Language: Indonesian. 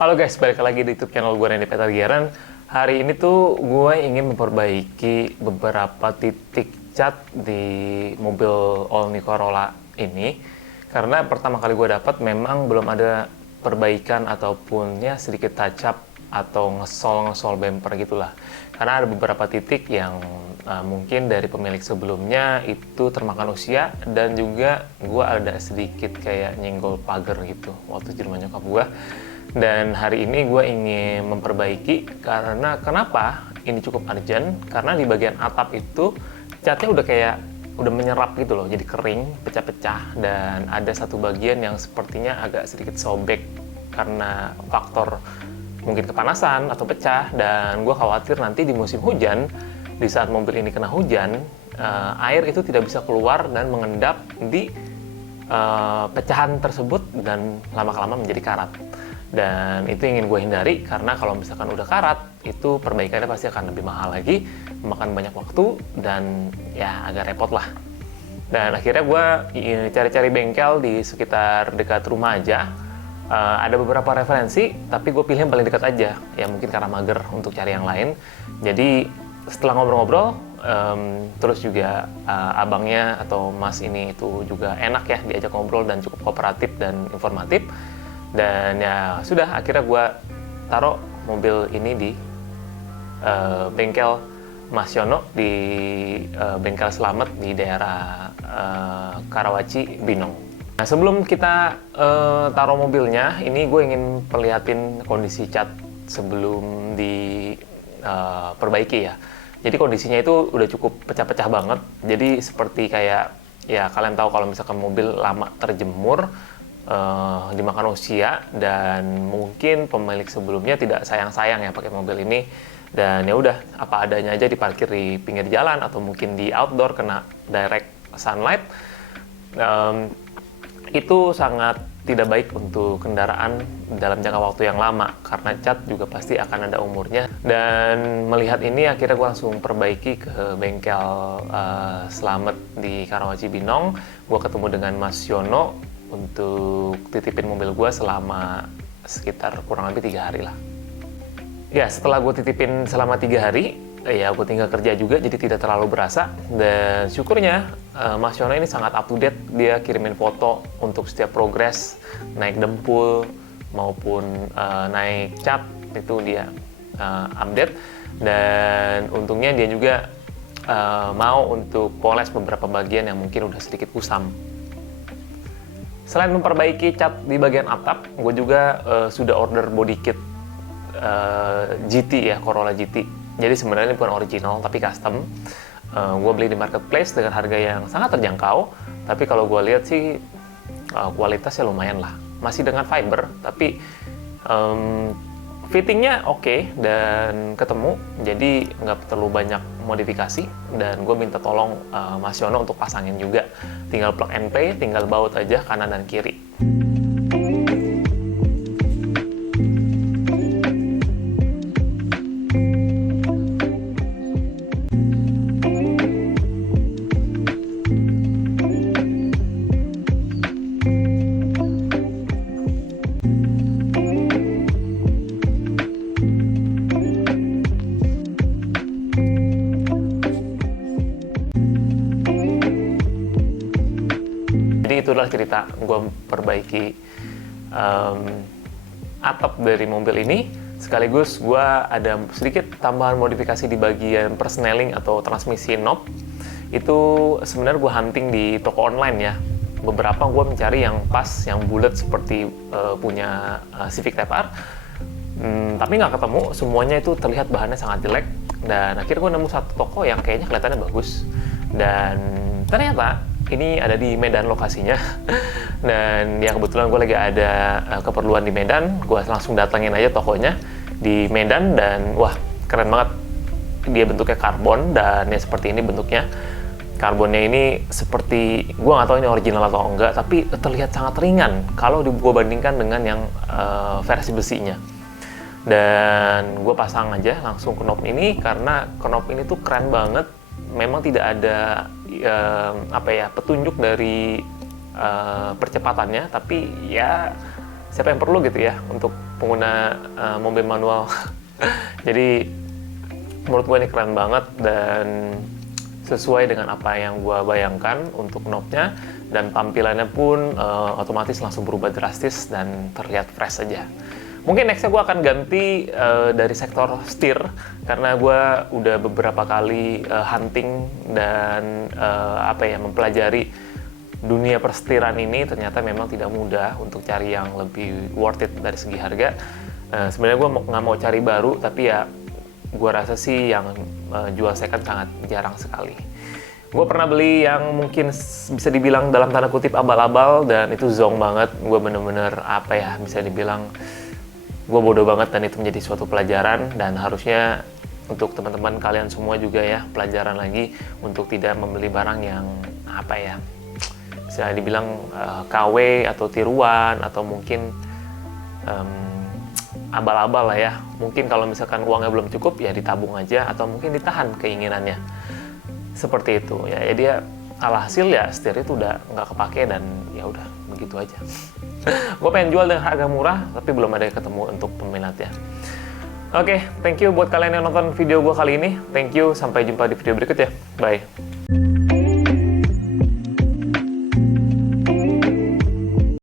Halo guys, balik lagi di YouTube channel gue Randy Petargiaran. Hari ini tuh gue ingin memperbaiki beberapa titik cat di mobil All New Corolla ini. Karena pertama kali gue dapat memang belum ada perbaikan ataupun ya sedikit touch up atau ngesol bumper gitulah. Karena ada beberapa titik yang mungkin dari pemilik sebelumnya itu termakan usia, dan juga gue ada sedikit kayak nyenggol pagar gitu waktu di rumah nyokap gue. Dan hari ini gue ingin memperbaiki, karena kenapa ini cukup urgent, karena di bagian atap itu catnya udah menyerap gitu loh, jadi kering, pecah-pecah, dan ada satu bagian yang sepertinya agak sedikit sobek karena faktor mungkin kepanasan atau pecah. Dan gue khawatir nanti di musim hujan, di saat mobil ini kena hujan, air itu tidak bisa keluar dan mengendap di pecahan tersebut dan lama-kelamaan menjadi karat. Dan itu ingin gue hindari, karena kalau misalkan udah karat, itu perbaikannya pasti akan lebih mahal lagi, memakan banyak waktu, dan ya agak repot lah. Dan akhirnya gue cari-cari bengkel di sekitar dekat rumah aja. Ada beberapa referensi, tapi gue pilih yang paling dekat aja, ya mungkin karena mager untuk cari yang lain. Jadi setelah ngobrol-ngobrol, terus juga abangnya atau mas ini itu juga enak ya diajak ngobrol dan cukup kooperatif dan informatif. Dan ya sudah, akhirnya gue taruh mobil ini di bengkel Mas Yono, di bengkel Selamat di daerah Karawaci, Binong. Nah, sebelum kita taruh mobilnya, ini gue ingin perlihatin kondisi cat sebelum diperbaiki ya. Jadi kondisinya itu udah cukup pecah-pecah banget. Jadi seperti kayak, ya kalian tahu kalau misalkan mobil lama terjemur, dimakan usia, dan mungkin pemilik sebelumnya tidak sayang-sayang ya pakai mobil ini, dan ya udah apa adanya aja diparkir di pinggir jalan atau mungkin di outdoor kena direct sunlight. Itu sangat tidak baik untuk kendaraan dalam jangka waktu yang lama, karena cat juga pasti akan ada umurnya. Dan melihat ini, akhirnya gue langsung perbaiki ke bengkel Selamat di Karawaci, Binong. Gue ketemu dengan Mas Yono untuk titipin mobil gue selama sekitar kurang lebih 3 hari lah. Ya, setelah gue titipin selama 3 hari, ya gue tinggal kerja juga, jadi tidak terlalu berasa. Dan syukurnya Mas Yono ini sangat up to date. Dia kirimin foto untuk setiap progres naik dempul maupun naik cat, itu dia update. Dan untungnya dia juga mau untuk poles beberapa bagian yang mungkin udah sedikit kusam. Selain memperbaiki cat di bagian atap, gue juga sudah order body kit GT ya, Corolla GT. Jadi sebenarnya ini bukan original, tapi custom. Gue beli di marketplace dengan harga yang sangat terjangkau. Tapi kalau gue lihat sih kualitasnya lumayan lah. Masih dengan fiber, tapi fittingnya oke dan ketemu. Jadi nggak perlu banyak modifikasi. Dan gue minta tolong Mas Yono untuk pasangin juga. Tinggal plug and play, tinggal baut aja kanan dan kiri. Jadi itulah cerita gue perbaiki atap dari mobil ini. Sekaligus gue ada sedikit tambahan modifikasi di bagian persneling atau transmisi knob. Itu sebenarnya gue hunting di toko online ya. Beberapa gue mencari yang pas, yang bulat seperti punya Civic Type R. Tapi nggak ketemu, semuanya itu terlihat bahannya sangat jelek. Dan akhirnya gue nemu satu toko yang kayaknya kelihatannya bagus. Dan ternyata ini ada di Medan lokasinya. Dan ya kebetulan gue lagi ada keperluan di Medan, gue langsung datengin aja tokonya di Medan. Dan wah, keren banget. Dia bentuknya karbon, dan ya seperti ini bentuknya. Karbonnya ini seperti, gue nggak tahu ini original atau enggak, tapi terlihat sangat ringan kalau gue bandingkan dengan yang versi besinya. Dan gue pasang aja langsung knob ini, karena knob ini tuh keren banget. Memang tidak ada petunjuk dari percepatannya, tapi ya siapa yang perlu gitu ya untuk pengguna mobil manual. Jadi menurut gue ini keren banget dan sesuai dengan apa yang gue bayangkan untuk knob-nya, dan tampilannya pun otomatis langsung berubah drastis dan terlihat fresh aja. Mungkin nextnya gue akan ganti dari sektor setir, karena gue udah beberapa kali hunting dan mempelajari dunia persetiran ini. Ternyata memang tidak mudah untuk cari yang lebih worth it dari segi harga. Sebenarnya gue nggak mau cari baru, tapi ya gue rasa sih yang jual second sangat jarang sekali. Gue pernah beli yang mungkin bisa dibilang dalam tanda kutip abal-abal, dan itu zonk banget. Gue bener-bener bisa dibilang gue bodoh banget, dan itu menjadi suatu pelajaran. Dan harusnya untuk teman-teman kalian semua juga ya, pelajaran lagi untuk tidak membeli barang yang bisa dibilang KW atau tiruan, atau mungkin abal-abal lah ya. Mungkin kalau misalkan uangnya belum cukup ya ditabung aja, atau mungkin ditahan keinginannya seperti itu ya. Jadi ya alhasil ya setir itu udah nggak kepake, dan ya udah begitu aja. Gue pengen jual dengan harga murah, tapi belum ada yang ketemu untuk peminatnya. Oke, thank you buat kalian yang nonton video gue kali ini. Thank you, sampai jumpa di video berikut ya. Bye.